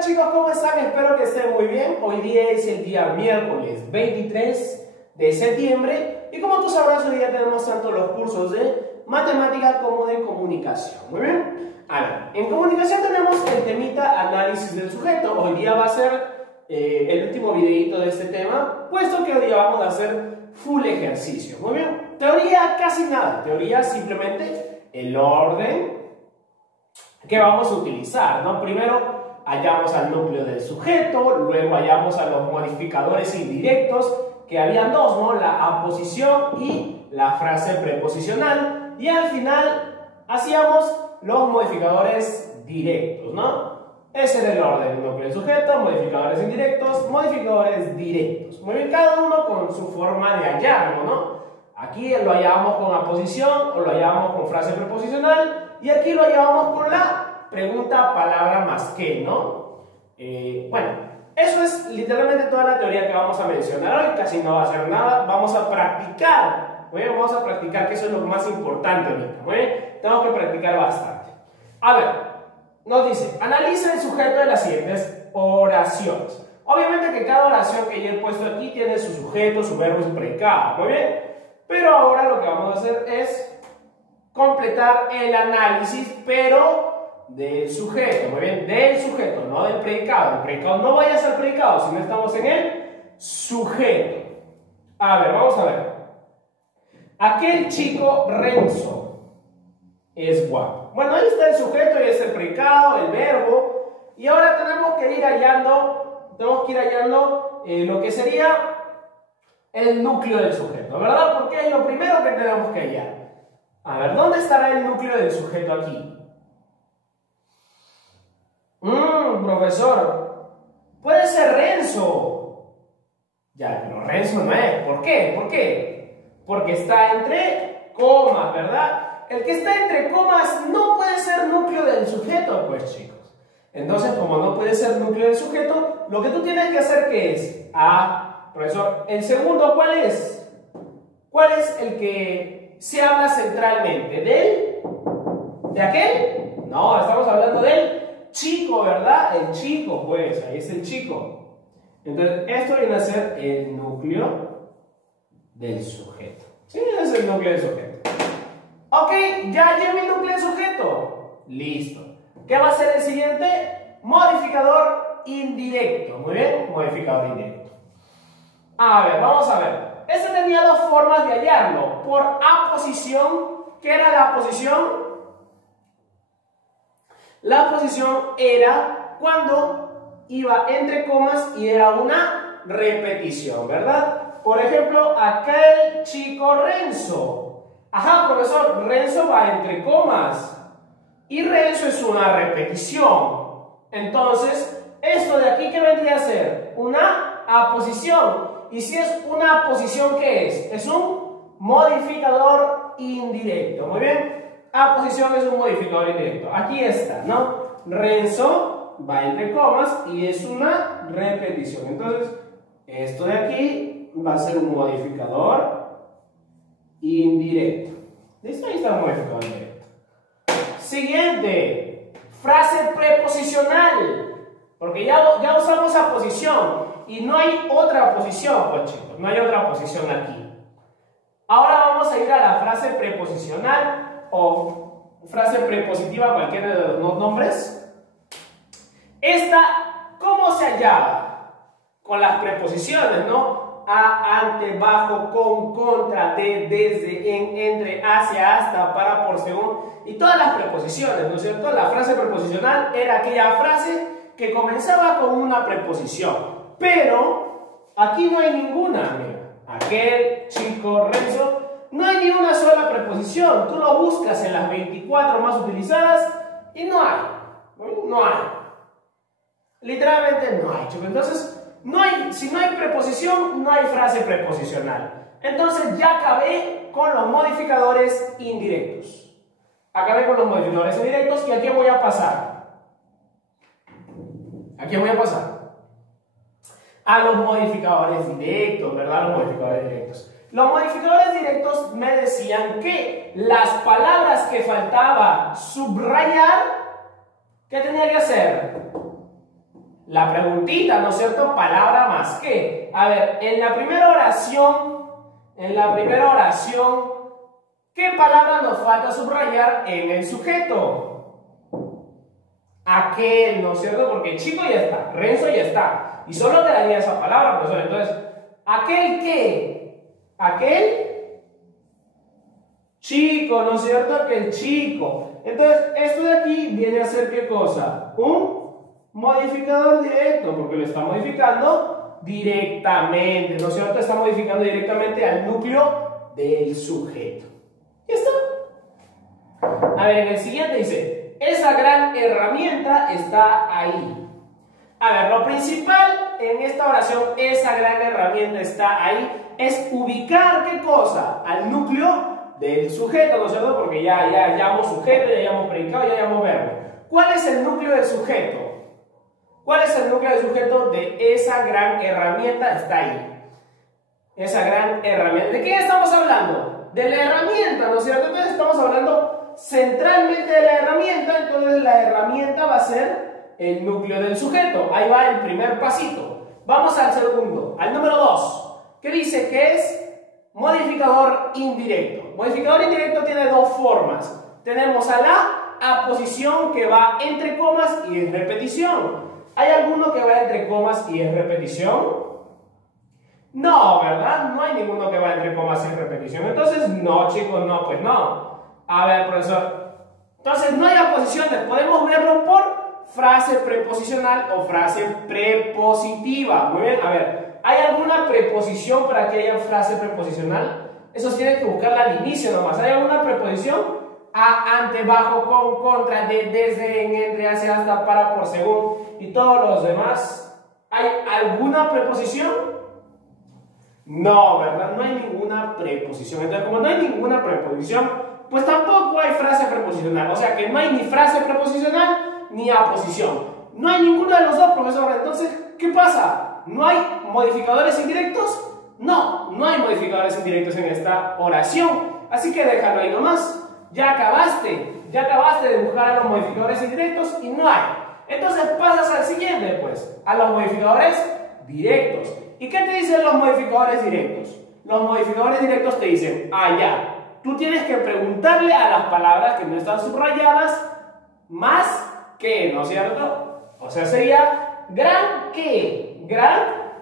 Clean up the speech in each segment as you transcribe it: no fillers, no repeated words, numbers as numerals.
tal chicos? ¿Cómo están? Espero que estén muy bien. Hoy día es el día miércoles 23 de septiembre y como tú sabrás, hoy día tenemos tanto los cursos de matemática como de comunicación. Muy bien. A ver, en comunicación tenemos el temita análisis del sujeto. Hoy día va a ser el último videito de este tema, puesto que hoy día vamos a hacer full ejercicio. Muy bien. Teoría casi nada. Teoría simplemente el orden que vamos a utilizar, ¿no? Primero hallamos al núcleo del sujeto, luego hallamos a los modificadores indirectos, que habían dos, ¿no? La aposición y la frase preposicional, y al final hacíamos los modificadores directos, ¿no? Ese era el orden: núcleo del sujeto, modificadores indirectos, modificadores directos. Muy bien, cada uno con su forma de hallarlo, ¿no? Aquí lo hallamos con aposición o lo hallamos con frase preposicional, y aquí lo hallamos con la pregunta palabra más que, ¿no? Bueno, eso es literalmente toda la teoría que vamos a mencionar hoy. Casi no va a ser nada, vamos a practicar. Muy bien, vamos a practicar, que eso es lo más importante ahorita. Muy bien, tengo que practicar bastante. A ver, nos dice, analiza el sujeto de las siguientes oraciones. Obviamente que cada oración que yo he puesto aquí tiene su sujeto, su verbo y su predicado. Muy bien, pero ahora lo que vamos a hacer es completar el análisis, pero del sujeto. Muy bien, del sujeto, no del predicado. El predicado no vaya a ser predicado si no estamos en el sujeto. A ver, vamos a ver. Aquel chico Renzo es guapo. Bueno, ahí está el sujeto y es el predicado, el verbo. Y ahora tenemos que ir hallando, lo que sería el núcleo del sujeto, ¿verdad? Porque es lo primero que tenemos que hallar. A ver, ¿dónde estará el núcleo del sujeto aquí? Profesor, puede ser Renzo. Ya, pero Renzo no es. ¿Por qué? ¿Por qué? Porque está entre comas, ¿verdad? El que está entre comas no puede ser núcleo del sujeto, pues chicos. Entonces, como no puede ser núcleo del sujeto, lo que tú tienes que hacer, ¿qué es? Profesor, ¿el segundo cuál es? ¿Cuál es el que se habla centralmente? ¿De aquel? No, estamos hablando del chico, ¿verdad? El chico, pues, ahí es el chico. Entonces, esto viene a ser el núcleo del sujeto. Sí, es el núcleo del sujeto. Ok, ya hallé mi núcleo del sujeto. Listo. ¿Qué va a ser el siguiente? Modificador indirecto. Muy bien, modificador indirecto. A ver, vamos a ver. Este tenía dos formas de hallarlo. Por aposición. ¿Qué era la aposición? La posición era cuando iba entre comas y era una repetición, ¿verdad? Por ejemplo, aquel chico Renzo. Ajá, profesor, Renzo va entre comas. Y Renzo es una repetición. Entonces, esto de aquí, ¿qué vendría a ser? Una aposición. Y si es una aposición, ¿qué es? Es un modificador indirecto. Muy bien. Aposición es un modificador indirecto. Aquí está, ¿no? Renzo va entre comas y es una repetición. Entonces, esto de aquí va a ser un modificador indirecto. ¿Listo? Ahí está el modificador indirecto. Siguiente. Frase preposicional. Porque ya usamos aposición y no hay otra posición, pues chicos. No hay otra posición aquí. Ahora vamos a ir a la frase preposicional o frase prepositiva, cualquiera de los dos nombres. Esta, ¿cómo se hallaba? Con las preposiciones, ¿no? A, ante, bajo, con, contra, de, desde, en, entre, hacia, hasta, para, por, según, y todas las preposiciones, ¿no es cierto? La frase preposicional era aquella frase que comenzaba con una preposición, pero aquí no hay ninguna, mira. Aquel chico Renzo. No hay ni una sola preposición. Tú lo buscas en las 24 más utilizadas y no hay. No hay. Literalmente no hay, chicos. Entonces, si no hay preposición, no hay frase preposicional. Entonces, ya acabé con los modificadores indirectos. Acabé con los modificadores indirectos y ¿a qué voy a pasar? ¿A qué voy a pasar? A los modificadores directos, ¿verdad? Los modificadores directos. Los modificadores directos me decían que las palabras que faltaba subrayar, ¿qué tenía que hacer? la preguntita, ¿no es cierto? Palabra más que. A ver, en la primera oración, ¿qué palabra nos falta subrayar en el sujeto? Aquel, ¿no es cierto? Porque chico ya está, Renzo ya está. Y solo quedaría esa palabra, profesor. Entonces, ¿aquel qué? Aquel chico, ¿no es cierto? Aquel chico. Entonces, esto de aquí viene a ser ¿qué cosa? Un modificador directo, porque lo está modificando directamente, ¿no es cierto? Está modificando directamente al núcleo del sujeto. ¿Ya está? A ver, en el siguiente dice, esa gran herramienta está ahí. A ver, lo principal en esta oración, esa gran herramienta está ahí, es ubicar ¿qué cosa? Al núcleo del sujeto, ¿no es cierto? Porque ya llamo sujeto, ya llamo predicado, ya llamo verbo. ¿Cuál es el núcleo del sujeto? ¿Cuál es el núcleo del sujeto de esa gran herramienta? Está ahí. Esa gran herramienta. ¿De quién estamos hablando? De la herramienta, ¿no es cierto? Entonces estamos hablando centralmente de la herramienta, entonces la herramienta va a ser el núcleo del sujeto. Ahí va el primer pasito. Vamos al segundo, al número 2, que dice que es modificador indirecto. Modificador indirecto tiene dos formas. Tenemos a la aposición que va entre comas y es repetición. ¿Hay alguno que va entre comas y es repetición? No, ¿verdad? No hay ninguno que va entre comas y es repetición. Entonces, no, chicos, no, pues no. A ver, profesor. Entonces, no hay aposiciones. Podemos verlo por frase preposicional o frase prepositiva. Muy bien, a ver. ¿Hay alguna preposición para que haya frase preposicional? Eso tiene que buscarla al inicio nomás. ¿Hay alguna preposición? A, ante, bajo, con, contra, de, desde, en, entre, hacia, hasta, para, por, según y todos los demás. ¿Hay alguna preposición? No, ¿verdad? No hay ninguna preposición. Entonces, como no hay ninguna preposición, pues tampoco hay frase preposicional. O sea que no hay ni frase preposicional ni aposición. No hay ninguno de los dos, profesor. Entonces, ¿qué pasa? ¿No hay modificadores indirectos? No, no hay modificadores indirectos en esta oración. Así que déjalo ahí nomás. Ya acabaste de buscar a los modificadores indirectos y no hay. Entonces pasas al siguiente, pues, a los modificadores directos. ¿Y qué te dicen los modificadores directos? Los modificadores directos te dicen, ya, tú tienes que preguntarle a las palabras que no están subrayadas más que, ¿no es cierto? O sea, sería gran que, gran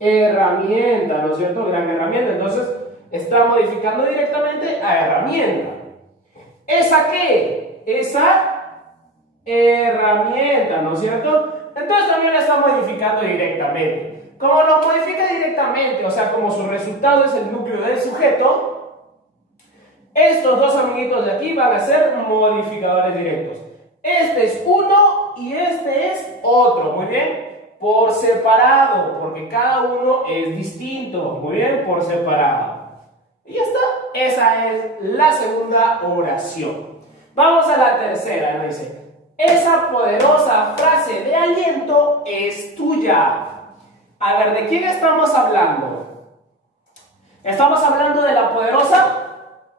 herramienta, ¿no es cierto? Gran herramienta. Entonces, está modificando directamente a herramienta. ¿Esa qué? Esa herramienta, ¿no es cierto? Entonces también la está modificando directamente. Como lo modifica directamente, o sea, como su resultado es el núcleo del sujeto, estos dos amiguitos de aquí van a ser modificadores directos. Este es uno y este es otro, muy bien. Por separado, porque cada uno es distinto, muy bien, por separado. Y ya está, esa es la segunda oración. Vamos a la tercera, ¿no? Dice, esa poderosa frase de aliento es tuya. A ver, ¿de quién estamos hablando? ¿Estamos hablando de la poderosa?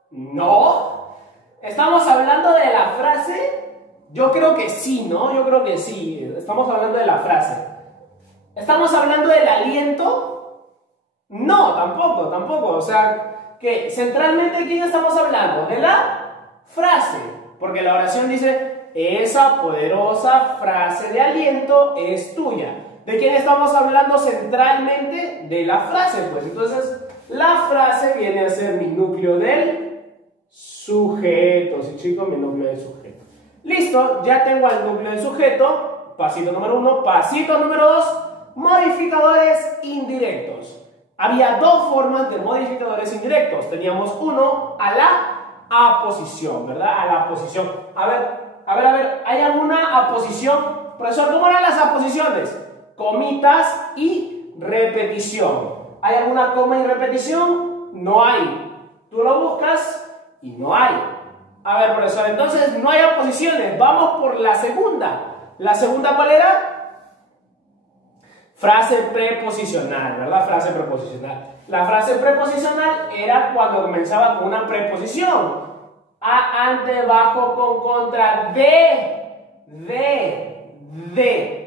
No. ¿Estamos hablando de la frase? Yo creo que sí, ¿no? Yo creo que sí. Estamos hablando de la frase. ¿Estamos hablando del aliento? No, tampoco. O sea, que centralmente ¿de quién estamos hablando? De la frase. Porque la oración dice, esa poderosa frase de aliento es tuya. ¿De quién estamos hablando centralmente? De la frase, pues. Entonces, la frase viene a ser mi núcleo del sujeto. Sí, chicos, mi núcleo del sujeto. Listo, ya tengo el núcleo del sujeto. Pasito número 1. Pasito número 2. Modificadores indirectos. Había dos formas de modificadores indirectos. Teníamos uno a la aposición, ¿verdad? A la aposición. A ver, ¿hay alguna aposición? Profesor, ¿cómo eran las aposiciones? Comitas y repetición. ¿Hay alguna coma y repetición? No hay. Tú lo buscas y no hay. A ver, profesor, entonces no hay aposiciones. Vamos por la segunda. ¿La segunda cuál era? Frase preposicional, ¿verdad? Frase preposicional. La frase preposicional era cuando comenzaba con una preposición. A, ante, bajo, con, contra, de.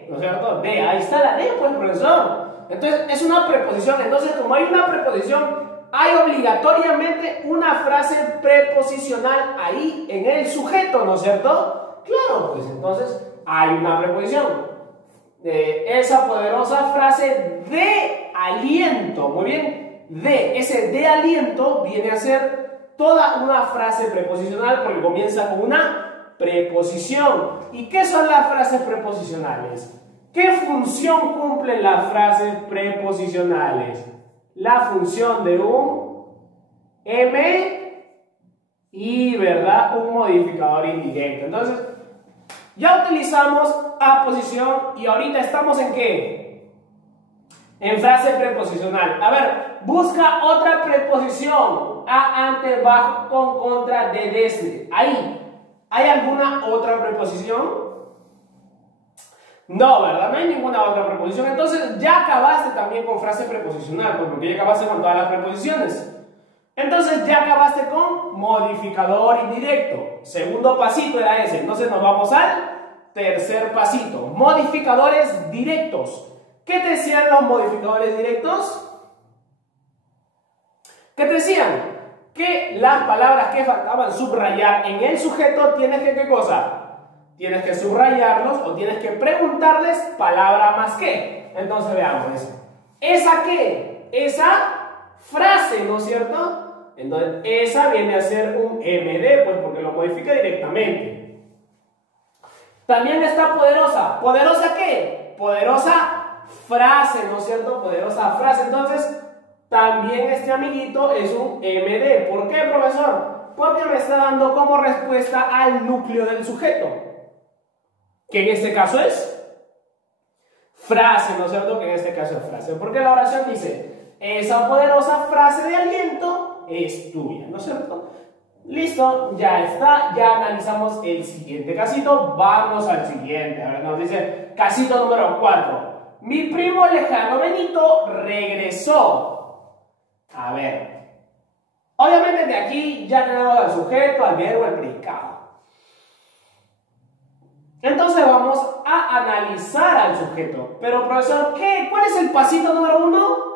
¿No ¿no es cierto? De, ahí está la de, pues, profesor. Entonces, es una preposición. Entonces, como hay una preposición, hay obligatoriamente una frase preposicional ahí en el sujeto, ¿no es cierto? Claro, pues entonces hay una preposición. Esa poderosa frase de aliento, muy bien, ese de aliento viene a ser toda una frase preposicional porque comienza con una preposición. ¿Y qué son las frases preposicionales? ¿Qué función cumplen las frases preposicionales? La función de un MI, ¿verdad? Un modificador indirecto. Entonces, ya utilizamos aposición y ahorita estamos ¿en qué? En frase preposicional. A ver, busca otra preposición. A, ante, bajo, con, contra, de, desde. Ahí. ¿Hay alguna otra preposición? No, ¿verdad? No hay ninguna otra preposición. Entonces ya acabaste también con frase preposicional, porque ya acabaste con todas las preposiciones. Entonces ya acabaste con modificador indirecto. Segundo pasito era ese. Entonces nos vamos al tercer pasito. Modificadores directos. ¿Qué te decían los modificadores directos? ¿Qué te decían? Que las palabras que faltaban subrayar en el sujeto tienes que, ¿qué cosa? Tienes que subrayarlos o tienes que preguntarles palabra más que. Entonces veamos. ¿Esa qué? Esa frase, ¿no es cierto? Entonces esa viene a ser un MD, pues porque lo modifica directamente. También está poderosa. ¿Poderosa qué? Poderosa frase, ¿no es cierto? Poderosa frase. Entonces también este amiguito es un MD. ¿Por qué, profesor? Porque me está dando como respuesta al núcleo del sujeto, que en este caso es frase, ¿no es cierto? Que en este caso es frase. Porque la oración dice, esa poderosa frase de aliento es tuya, ¿no es cierto? Listo, ya está, ya analizamos el siguiente casito, vamos al siguiente. Ahora nos dice, casito número 4. Mi primo lejano Benito regresó. A ver, obviamente de aquí ya tenemos al sujeto, al verbo, al predicado. Entonces vamos a analizar al sujeto. Pero profesor, ¿qué? ¿Cuál es el pasito número 1?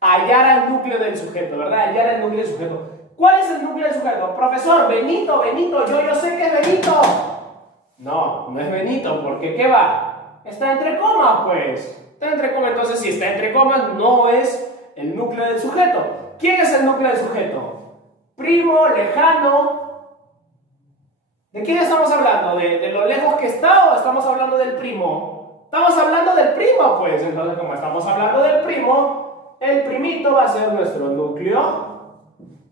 Hallar el núcleo del sujeto, ¿verdad? Hallar el núcleo del sujeto. ¿Cuál es el núcleo del sujeto? Profesor, Benito, yo sé que es Benito. No, no es Benito, porque ¿qué va? Está entre comas, pues. Está entre comas, entonces si está entre comas no es el núcleo del sujeto. ¿Quién es el núcleo del sujeto? Primo, lejano. ¿De quién estamos hablando? ¿De lo lejos que está o estamos hablando del primo? Estamos hablando del primo, pues. Entonces, como estamos hablando del primo, el primito va a ser nuestro núcleo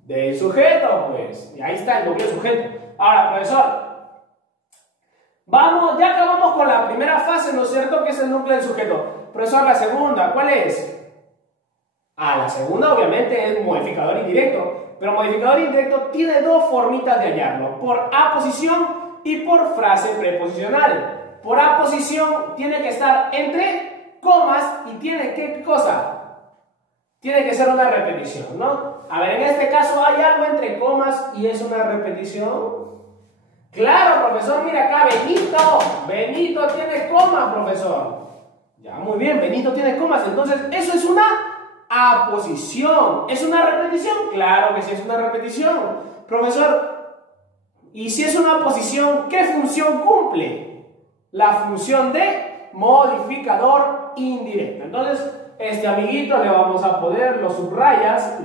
del sujeto, pues. Y ahí está el núcleo del sujeto. Ahora, profesor, vamos, ya acabamos con la primera fase, ¿no es cierto? Que es el núcleo del sujeto. Profesor, la segunda, ¿cuál es? La segunda obviamente es modificador indirecto. Pero modificador indirecto tiene dos formitas de hallarlo, por aposición y por frase preposicional. Por aposición tiene que estar entre comas y tiene que, ¿qué cosa? Tiene que ser una repetición, ¿no? A ver, en este caso hay algo entre comas y es una repetición. Claro, profesor, mira acá, Benito tiene comas, profesor. Ya, muy bien, Benito tiene comas, entonces eso es una aposición. ¿Es una repetición? Claro que sí es una repetición. Profesor, y si es una aposición, ¿qué función cumple? La función de modificador indirecto. Entonces, este amiguito le vamos a poner, lo subrayas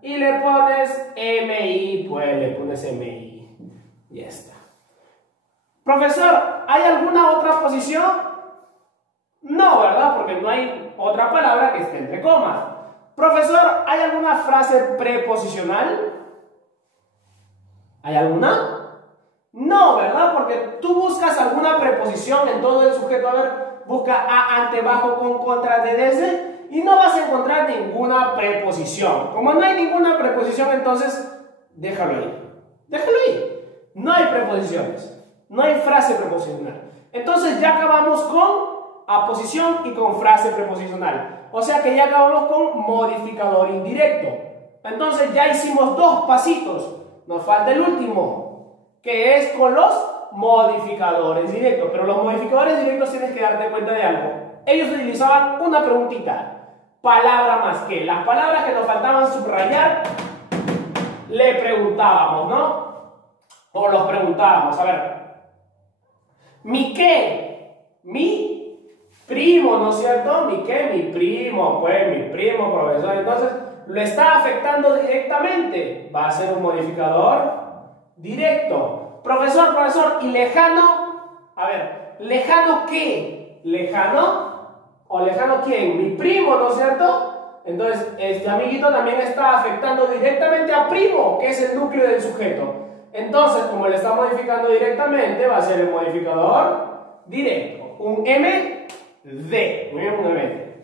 y le pones MI, pues le pones MI. Ya está. Profesor, ¿hay alguna otra posición? No, ¿verdad? Porque no hay otra palabra que esté entre comas. Profesor, ¿hay alguna frase preposicional? ¿Hay alguna? No, ¿verdad? Porque tú buscas alguna preposición en todo el sujeto. A ver, busca a, ante, bajo, con, contra, de, desde, y no vas a encontrar ninguna preposición. Como no hay ninguna preposición, entonces déjalo ahí. Déjalo ahí. No hay preposiciones. No hay frase preposicional. Entonces ya acabamos con aposición y con frase preposicional. O sea que ya acabamos con modificador indirecto. Entonces ya hicimos dos pasitos. Nos falta el último, que es con los modificadores directos. Pero los modificadores directos tienes que darte cuenta de algo. Ellos utilizaban una preguntita. Palabra más que. Las palabras que nos faltaban subrayar, le preguntábamos, ¿no? O los preguntábamos. A ver. ¿Mi qué? Mi primo, ¿no es cierto? ¿Mi qué? Mi primo. Pues mi primo, profesor. Entonces, lo está afectando directamente. Va a ser un modificador directo. Profesor, ¿y lejano? A ver, ¿lejano qué? ¿Lejano? ¿O lejano quién? Mi primo, ¿no es cierto? Entonces, este amiguito también está afectando directamente a primo, que es el núcleo del sujeto. Entonces, como le está modificando directamente, va a ser el modificador directo. Un MD. Muy bien, un MD.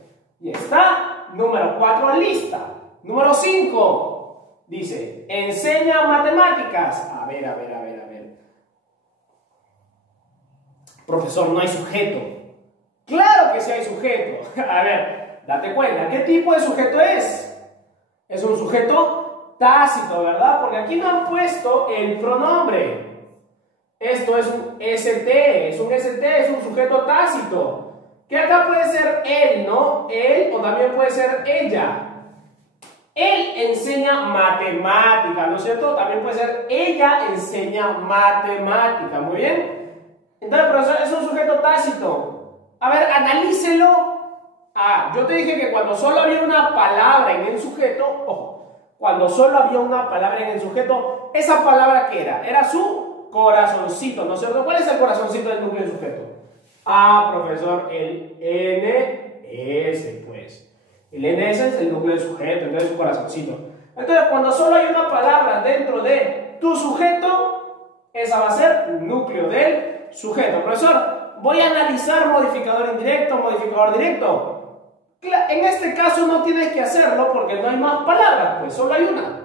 Y está. Número 4, lista. Número 5. Dice, enseña matemáticas. A ver. Profesor, no hay sujeto. ¡Claro que sí hay sujeto! A ver, date cuenta, ¿qué tipo de sujeto es? Es un sujeto tácito, ¿verdad? Porque aquí no han puesto el pronombre. Esto es un ST, es un sujeto tácito. Que acá puede ser él, ¿no? Él o también puede ser ella. Él enseña matemática, ¿no es cierto? También puede ser ella enseña matemática, ¿muy bien? Entonces, profesor, es un sujeto tácito. A ver, analícelo. Yo te dije que cuando solo había una palabra en el sujeto, ojo, cuando solo había una palabra en el sujeto, ¿esa palabra qué era? Era su corazoncito, ¿no es cierto? ¿Cuál es el corazoncito del núcleo del sujeto? Profesor, el NS, pues. El NS es el núcleo del sujeto, entonces su corazoncito. Entonces, cuando solo hay una palabra dentro de tu sujeto, esa va a ser núcleo del sujeto. Profesor, voy a analizar modificador indirecto, modificador directo. En este caso no tienes que hacerlo porque no hay más palabras, pues solo hay una.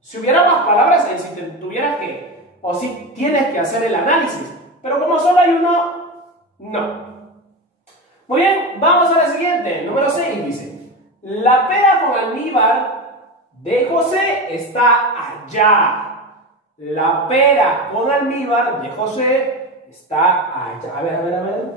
Si hubiera más palabras, si te tuvieras que, o si tienes que hacer el análisis. Pero como solo hay uno, no. Muy bien, vamos a la siguiente. Número 6 dice, la pera con almíbar de José está allá. La pera con almíbar de José está allá. A ver.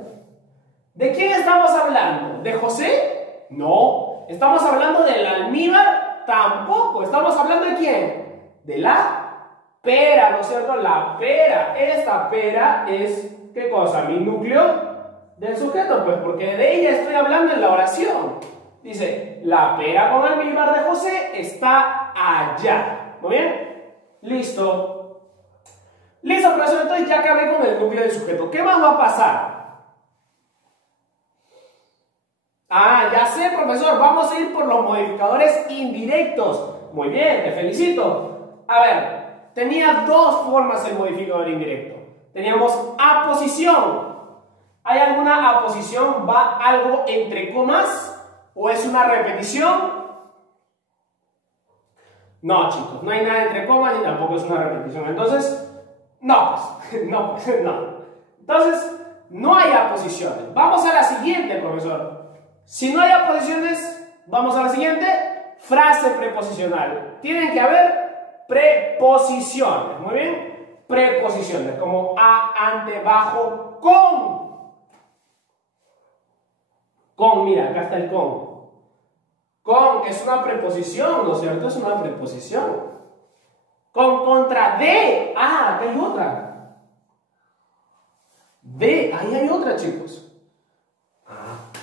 ¿De quién estamos hablando? ¿De José? No. ¿Estamos hablando del almíbar? Tampoco. ¿Estamos hablando de quién? De la pera, ¿no es cierto? La pera. Esta pera es, ¿qué cosa? Mi núcleo del sujeto, pues porque de ella estoy hablando en la oración. Dice, la pera con almíbar de José está allá. ¿Muy bien? Listo. Listo, profesor, entonces ya acabé con el núcleo del sujeto. ¿Qué más va a pasar? Ya sé, profesor, vamos a ir por los modificadores indirectos. Muy bien, te felicito. A ver, tenía dos formas el modificador indirecto. Teníamos aposición. ¿Hay alguna aposición? ¿Va algo entre comas? ¿O es una repetición? No, chicos, no hay nada entre comas ni tampoco es una repetición. Entonces, no. Entonces, no hay aposiciones. Vamos a la siguiente, profesor. Si no hay aposiciones, vamos a la siguiente. Frase preposicional. Tienen que haber preposiciones. Muy bien. Preposiciones como a, ante, bajo, con. Con, mira, acá está el con. Con es una preposición, ¿no es cierto? Es una preposición. Con, contra, de. Acá hay otra. De, ahí hay otra, chicos.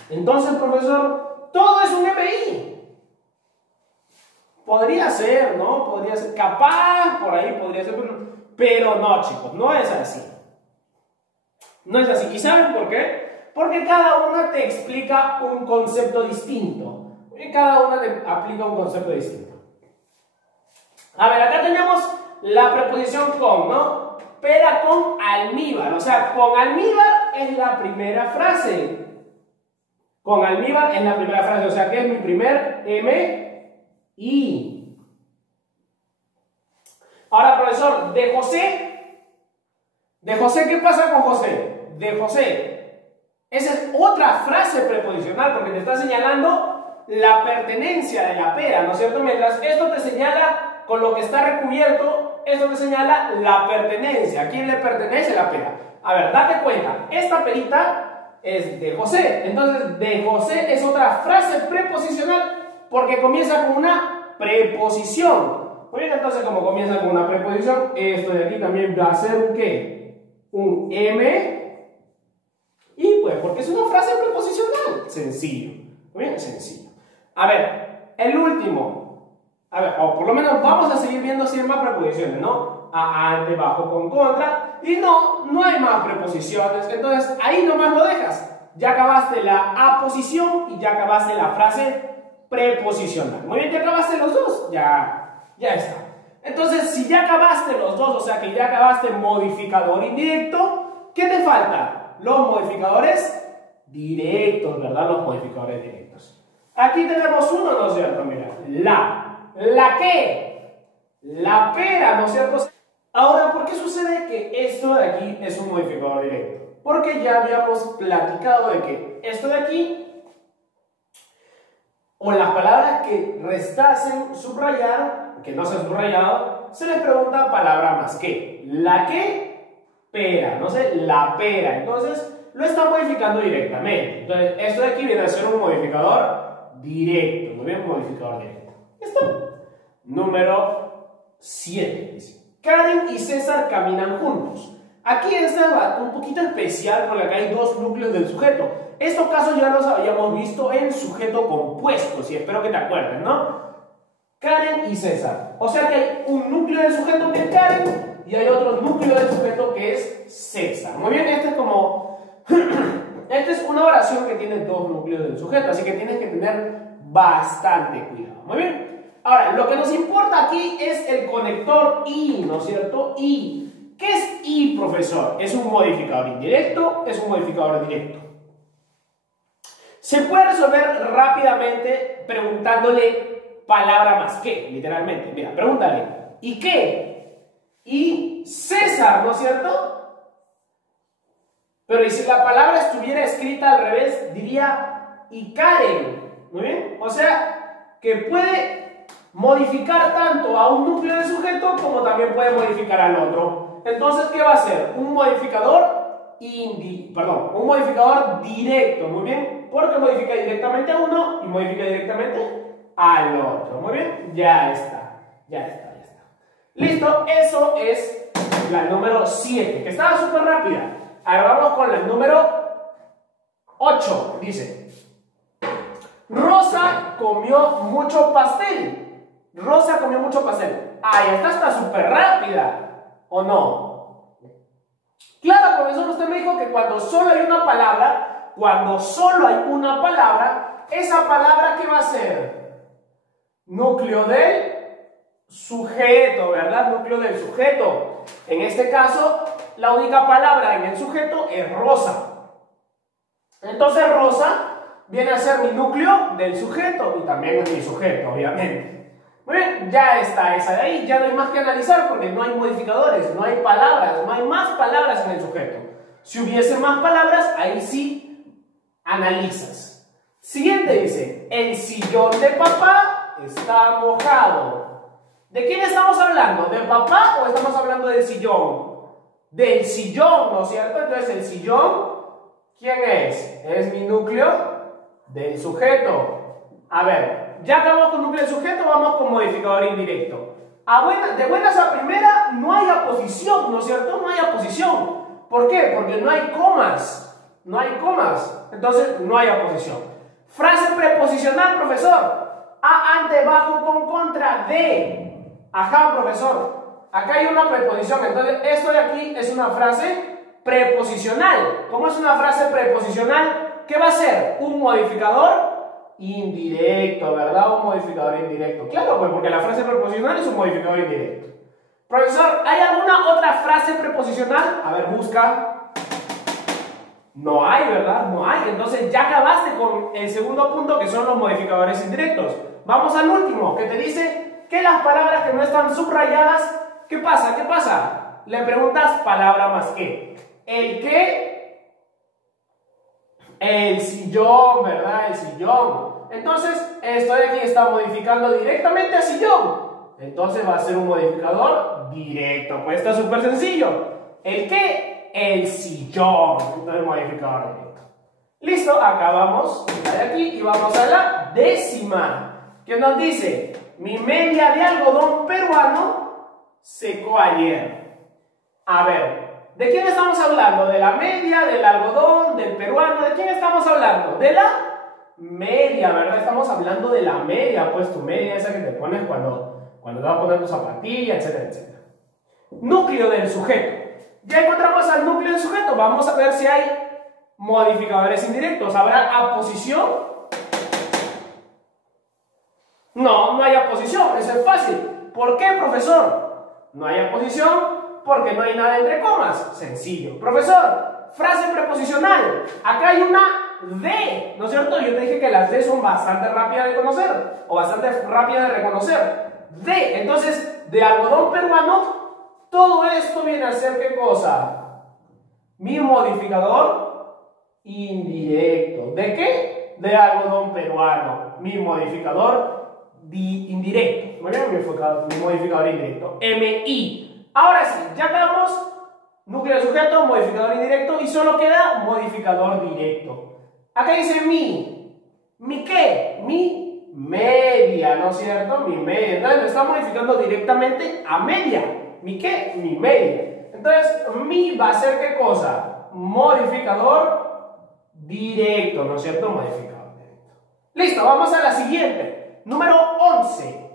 Entonces, profesor, todo es un MI. Podría ser, ¿no? Podría ser, capaz, por ahí podría ser, pero no, chicos, no es así. No es así. ¿Y saben por qué? Porque cada una te explica un concepto distinto. Cada una te aplica un concepto distinto. A ver, acá tenemos la preposición con, ¿no? Pera con almíbar. O sea, con almíbar es la primera frase. Con almíbar es la primera frase. O sea, que es mi primer MI. Ahora, profesor, de José. ¿De José qué pasa con José? De José. Esa es otra frase preposicional porque te está señalando la pertenencia de la pera, ¿no es cierto? Mientras esto te señala con lo que está recubierto esto te señala la pertenencia. ¿A quién le pertenece la pera? A ver, date cuenta, esta perita es de José. Entonces, de José es otra frase preposicional porque comienza con una preposición. Muy bien, entonces como comienza con una preposición, esto de aquí también va a ser un ¿qué? Un M. Y pues, porque es una frase preposicional. Sencillo. Muy bien, sencillo. A ver, el último. A ver, o por lo menos vamos a seguir viendo si hay más preposiciones, ¿no? A, ante, bajo, con, contra. Y no hay más preposiciones. Entonces, ahí nomás lo dejas. Ya acabaste la aposición y ya acabaste la frase preposicional. Muy bien, ya acabaste los dos. Ya está. Entonces, si ya acabaste los dos, o sea que ya acabaste modificador indirecto, ¿qué te falta? Los modificadores directos, ¿verdad? Los modificadores directos. Aquí tenemos uno, ¿no es cierto? Mira, la que, la pera, ¿no es cierto? Ahora, ¿por qué sucede que esto de aquí es un modificador directo? Porque ya habíamos platicado de que esto de aquí, o las palabras que restasen subrayar, que no se han subrayado, se les pregunta palabra más que. La que, pera, no sé, la pera. Entonces, lo está modificando directamente. Entonces, esto de aquí viene a ser un modificador directo. Muy bien, modificador directo. ¿Listo? Número 7. Dice: Karen y César caminan juntos. Aquí es un poquito especial porque acá hay dos núcleos del sujeto. Estos casos ya los habíamos visto en sujeto compuesto, y espero que te acuerdes, ¿no? Karen y César. O sea que hay un núcleo del sujeto que es Karen y hay otro núcleo del sujeto que es César. Muy bien, este es como... esta es una oración que tiene dos núcleos del sujeto, así que tienes que tener bastante cuidado. Muy bien. Ahora, lo que nos importa aquí es el conector y, ¿no es cierto? Y. ¿Qué es y, profesor? ¿Es un modificador indirecto? ¿Es un modificador directo? Se puede resolver rápidamente preguntándole palabra más que, literalmente. Mira, pregúntale, ¿y qué? Y César, ¿no es cierto? Pero ¿y si la palabra estuviera escrita al revés? Diría, y Karen. ¿Muy bien? O sea, que puede modificar tanto a un núcleo de sujeto como también puede modificar al otro. Entonces, ¿qué va a hacer? Un modificador un modificador directo, muy bien, porque modifica directamente a uno y modifica directamente al otro. Muy bien, ya está. Listo, eso es la número 7, que estaba súper rápida. Ahora vamos con la número 8. Dice: Rosa comió mucho pastel. Rosa comió mucho pastel. Esta está súper rápida. ¿O no? Claro, profesor, usted me dijo que cuando solo hay una palabra, esa palabra, ¿qué va a ser? Núcleo del sujeto, ¿verdad? Núcleo del sujeto. En este caso, la única palabra en el sujeto es rosa. Entonces, rosa viene a ser mi núcleo del sujeto y también es mi sujeto, obviamente. Muy bien, ya está esa de ahí, ya no hay más que analizar porque no hay modificadores, no hay palabras, no hay más palabras en el sujeto. Si hubiese más palabras, ahí sí analizas. Siguiente dice: el sillón de papá está mojado. ¿De quién estamos hablando? ¿De papá o estamos hablando del sillón? Del sillón, ¿no es cierto? Entonces el sillón, ¿quién es? Es mi núcleo del sujeto. A ver, ya acabamos con núcleo del sujeto, vamos con modificador indirecto. De buenas a primera no hay aposición, ¿no es cierto? No hay aposición. ¿Por qué? Porque no hay comas. No hay comas. Entonces no hay aposición. Frase preposicional, profesor. A, ante, bajo, con, contra, de. Ajá, profesor. Acá hay una preposición. Entonces esto de aquí es una frase preposicional. ¿Cómo es una frase preposicional? ¿Qué va a ser? Un modificador indirecto, ¿verdad? Un modificador indirecto. Claro, pues porque la frase preposicional es un modificador indirecto. Profesor, ¿hay alguna otra frase preposicional? A ver, busca. No hay, ¿verdad? No hay. Entonces ya acabaste con el segundo punto, que son los modificadores indirectos. Vamos al último, que te dice que las palabras que no están subrayadas, ¿qué pasa? ¿Qué pasa? Le preguntas palabra más que. El qué. El sillón, ¿verdad? El sillón. Entonces, esto de aquí está modificando directamente a sillón. Entonces va a ser un modificador modificador directo. Pues está súper sencillo. ¿El qué? El sillón. Entonces, modificador directo. Listo, acabamos de aquí y vamos a la décima. ¿Qué nos dice? Mi media de algodón peruano secó ayer. A ver, ¿de quién estamos hablando? ¿De la media, del algodón, del peruano? ¿De quién estamos hablando? De la media, ¿verdad? Estamos hablando de la media, pues tu media, esa que te pones cuando te vas a poner tu zapatilla, etcétera, etcétera. Núcleo del sujeto. Ya encontramos al núcleo del sujeto. Vamos a ver si hay modificadores indirectos. ¿Habrá aposición? No, no hay aposición. Eso es fácil. ¿Por qué, profesor? No hay aposición porque no hay nada entre comas. Sencillo. Profesor, frase preposicional. Acá hay una de, ¿no es cierto? Yo te dije que las de son bastante rápidas de conocer o bastante rápidas de reconocer. De, entonces, de algodón peruano, todo esto viene a ser ¿qué cosa? Mi modificador indirecto. ¿De qué? De algodón peruano. Mi modificador indirecto. Muy bien, mi modificador indirecto. MI. Ahora sí, ya tenemos núcleo de sujeto, modificador indirecto y solo queda modificador directo. Acá dice mi. ¿Mi qué? Mi media, ¿no es cierto? Mi media. Entonces me está modificando directamente a media. ¿Mi qué? Mi media. Entonces, mi va a ser ¿qué cosa? Modificador directo, ¿no es cierto? Modificador directo. Listo, vamos a la siguiente. Número 11.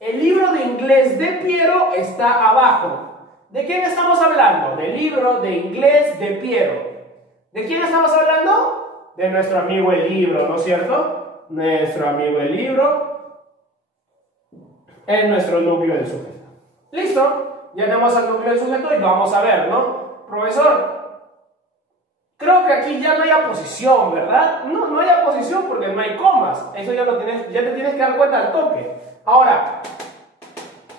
El libro de inglés de Piero está abajo. ¿De quién estamos hablando? Del libro de inglés de Piero. ¿De quién estamos hablando? De nuestro amigo el libro, ¿no es cierto? Nuestro amigo el libro es nuestro núcleo del sujeto. ¿Listo? Ya tenemos al núcleo del sujeto y vamos a ver, ¿no? Profesor, creo que aquí ya no hay aposición, ¿verdad? No, no hay aposición porque no hay comas. Eso ya te tienes que dar cuenta al toque. Ahora,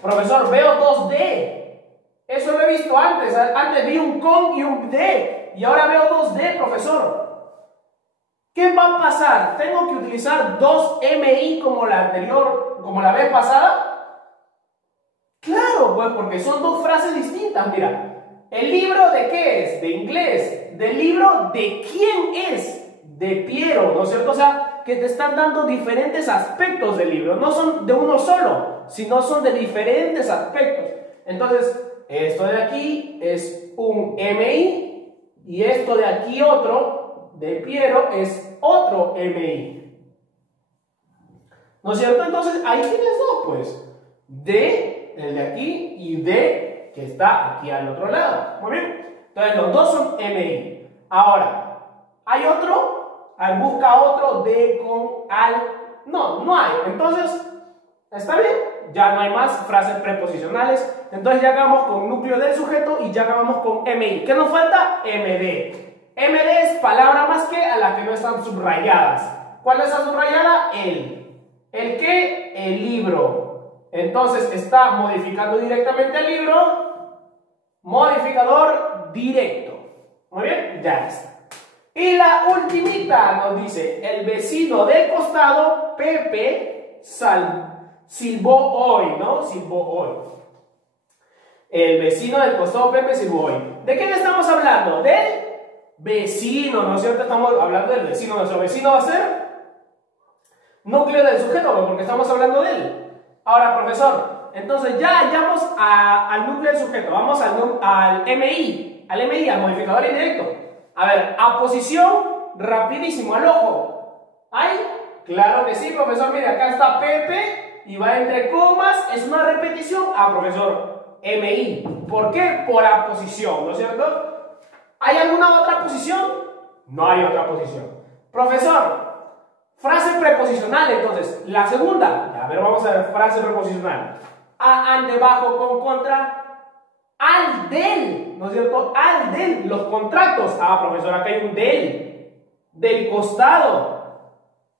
profesor, veo dos D. Eso lo he visto antes. Antes vi un con y un D. Y ahora veo dos D, profesor. ¿Qué va a pasar? ¿Tengo que utilizar dos MI como la anterior, como la vez pasada? Claro, pues porque son dos frases distintas. Mira, ¿el libro de qué es? De inglés. ¿Del libro de quién es? De Piero, ¿no es cierto? O sea, que te están dando diferentes aspectos del libro. No son de uno solo, sino son de diferentes aspectos. Entonces, esto de aquí es un MI y esto de aquí otro, de Piero, es otro MI. ¿No es cierto? Entonces, ahí tienes dos, pues. El de aquí y de que está aquí al otro lado. Muy bien. Entonces los dos son MI. Ahora, ¿hay otro? Busca otro de con al. No, no hay. Entonces, ¿está bien? Ya no hay más frases preposicionales. Entonces ya acabamos con núcleo del sujeto y ya acabamos con MI. ¿Qué nos falta? MD. MD es palabra más que a la que no están subrayadas. ¿Cuál está subrayada? El. ¿El qué? El libro. Entonces está modificando directamente el libro, modificador directo. Muy bien, ya está. Y la ultimita nos dice, el vecino del costado, Pepe, silbó hoy, ¿no? Silbó hoy. El vecino del costado, Pepe, silbó hoy. ¿De qué le estamos hablando? Del vecino, ¿no es cierto? Estamos hablando del vecino. Nuestro vecino va a ser núcleo del sujeto, porque estamos hablando de él. Ahora, profesor, entonces ya hallamos al núcleo del sujeto. Vamos al MI, al modificador indirecto. A ver, aposición, rapidísimo, al ojo. ¿Hay? Claro que sí, profesor. Mire, acá está Pepe y va entre comas. Es una repetición. Profesor, MI. ¿Por qué? Por aposición, ¿no es cierto? ¿Hay alguna otra posición? No hay otra posición. Profesor, frase preposicional, entonces, la segunda. A ver, vamos a ver, frase preposicional. A, ante, bajo, con, contra. Al, del, ¿no es cierto? Al, del, los contratos. Profesor, acá hay un del. Del costado.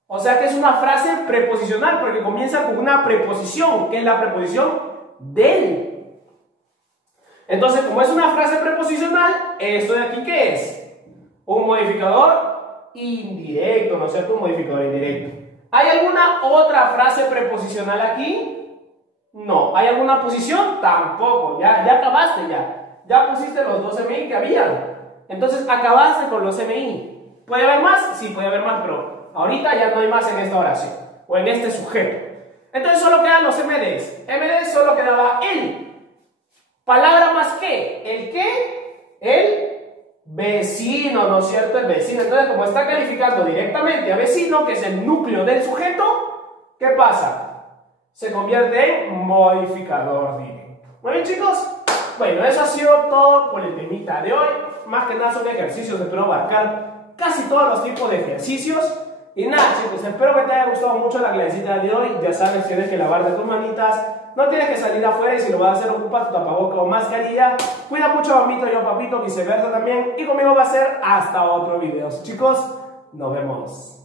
O sea que es una frase preposicional porque comienza con una preposición. ¿Qué es la preposición? Del. Entonces, como es una frase preposicional, ¿esto de aquí qué es? Un modificador indirecto, ¿no es cierto? Un modificador indirecto. ¿Hay alguna otra frase preposicional aquí? No. ¿Hay alguna posición? Tampoco. Ya acabaste ya. Ya pusiste los 2 MI que habían. Entonces acabaste con los MI. ¿Puede haber más? Sí, puede haber más, pero ahorita ya no hay más en esta oración o en este sujeto. Entonces solo quedan los MDs. MDs solo quedaba el. Palabra más que. ¿El qué? El vecino, ¿no es cierto? El vecino. Entonces, como está calificando directamente a vecino, que es el núcleo del sujeto, ¿qué pasa? Se convierte en modificador directo. Muy bien, chicos. Bueno, eso ha sido todo por el temita de hoy. Más que nada son ejercicios, espero abarcar casi todos los tipos de ejercicios. Y nada, chicos, espero que te haya gustado mucho la clasita de hoy. Ya sabes, tienes que lavarte tus manitas. No tienes que salir afuera y si lo vas a hacer, ocupa tu tapaboca o mascarilla. Cuida mucho a mamito y a papito, viceversa también. Y conmigo va a ser hasta otro video. Chicos, nos vemos.